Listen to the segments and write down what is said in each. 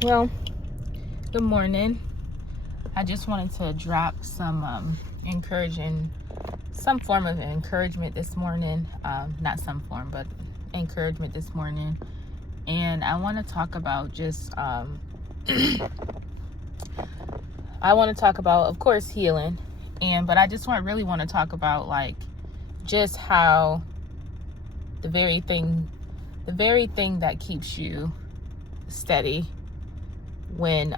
Well, good morning. I just wanted to drop some some form of encouragement this morning. Not some form, but encouragement this morning. And I want to talk about I want to talk about, of course, healing. But I just really want to talk about just how the very thing that keeps you steady when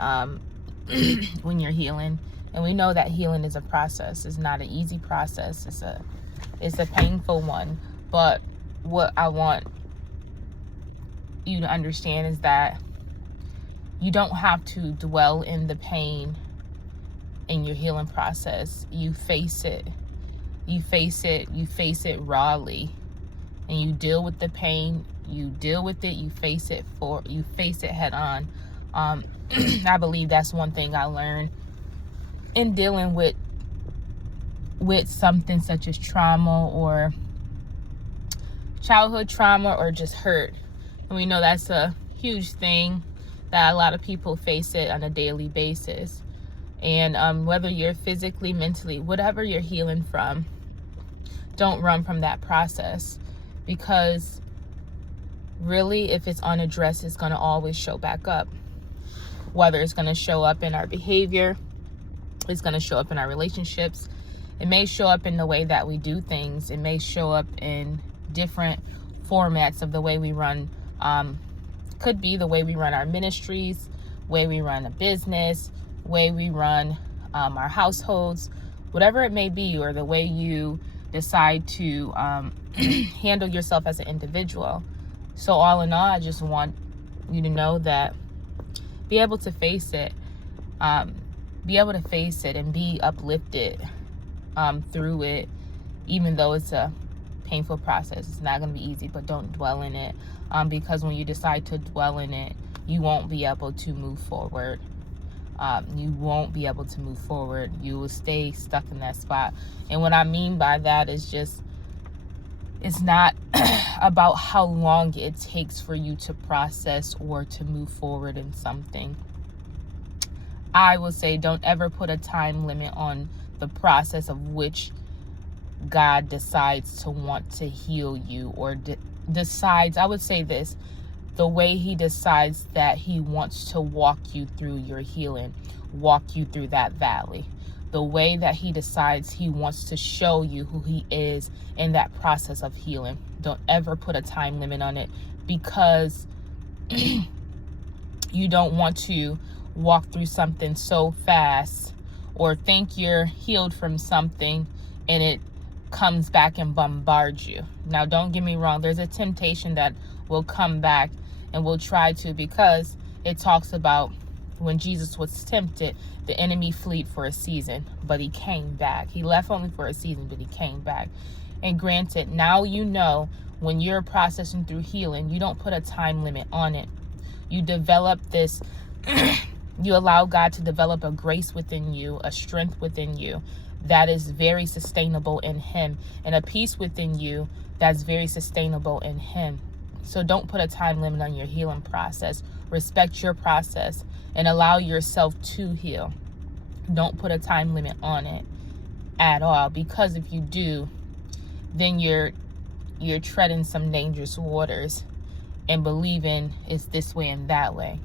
when you're healing. And we know that healing is a process. It's not an easy process. It's a painful one. But what I want you to understand is that you don't have to dwell in the pain in your healing process. You face it. You face it rawly, and you deal with the pain. You deal with it. You face it head on. I believe that's one thing I learned in dealing with something such as trauma or childhood trauma or just hurt. And we know that's a huge thing that a lot of people face it on a daily basis. And whether you're physically, mentally, whatever you're healing from, don't run from that process, because really, if it's unaddressed, it's going to always show back up. Whether it's going to show up in our behavior, it's going to show up in our relationships. It may show up in the way that we do things. It may show up in different formats of the way we run. Could be the way we run our ministries, way we run a business, way we run our households, whatever it may be, or the way you decide to handle yourself as an individual. So all in all, I just want you to know that be able to face it and be uplifted through it, even though it's a painful process. It's not going to be easy, but don't dwell in it, because when you decide to dwell in it, you won't be able to move forward. You won't be able to move forward. You will stay stuck in that spot. And what I mean by that is it's not about how long it takes for you to process or to move forward in something. I will say, don't ever put a time limit on the process of which God decides to want to heal you, or decides, I would say this, the way he decides that he wants to walk you through your healing, walk you through that valley, the way that he decides he wants to show you who he is in that process of healing. Don't ever put a time limit on it, because you don't want to walk through something so fast or think you're healed from something and it comes back and bombards you. Now, don't get me wrong. There's a temptation that will come back and will try to, because it talks about when Jesus was tempted, the enemy fled for a season, but he came back. He left only for a season, but he came back. And granted, now you know, when you're processing through healing, you don't put a time limit on it. You develop this, you allow God to develop a grace within you, a strength within you that is very sustainable in him, and a peace within you that's very sustainable in him. So don't put a time limit on your healing process. Respect your process and allow yourself to heal. Don't put a time limit on it at all, because if you do, then you're treading some dangerous waters and believing it's this way and that way.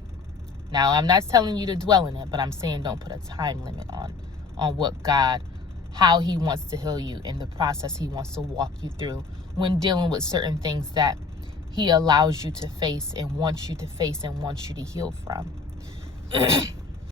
Now, I'm not telling you to dwell in it, but I'm saying don't put a time limit on what God, how he wants to heal you, in the process he wants to walk you through when dealing with certain things that he allows you to face and wants you to face and wants you to heal from.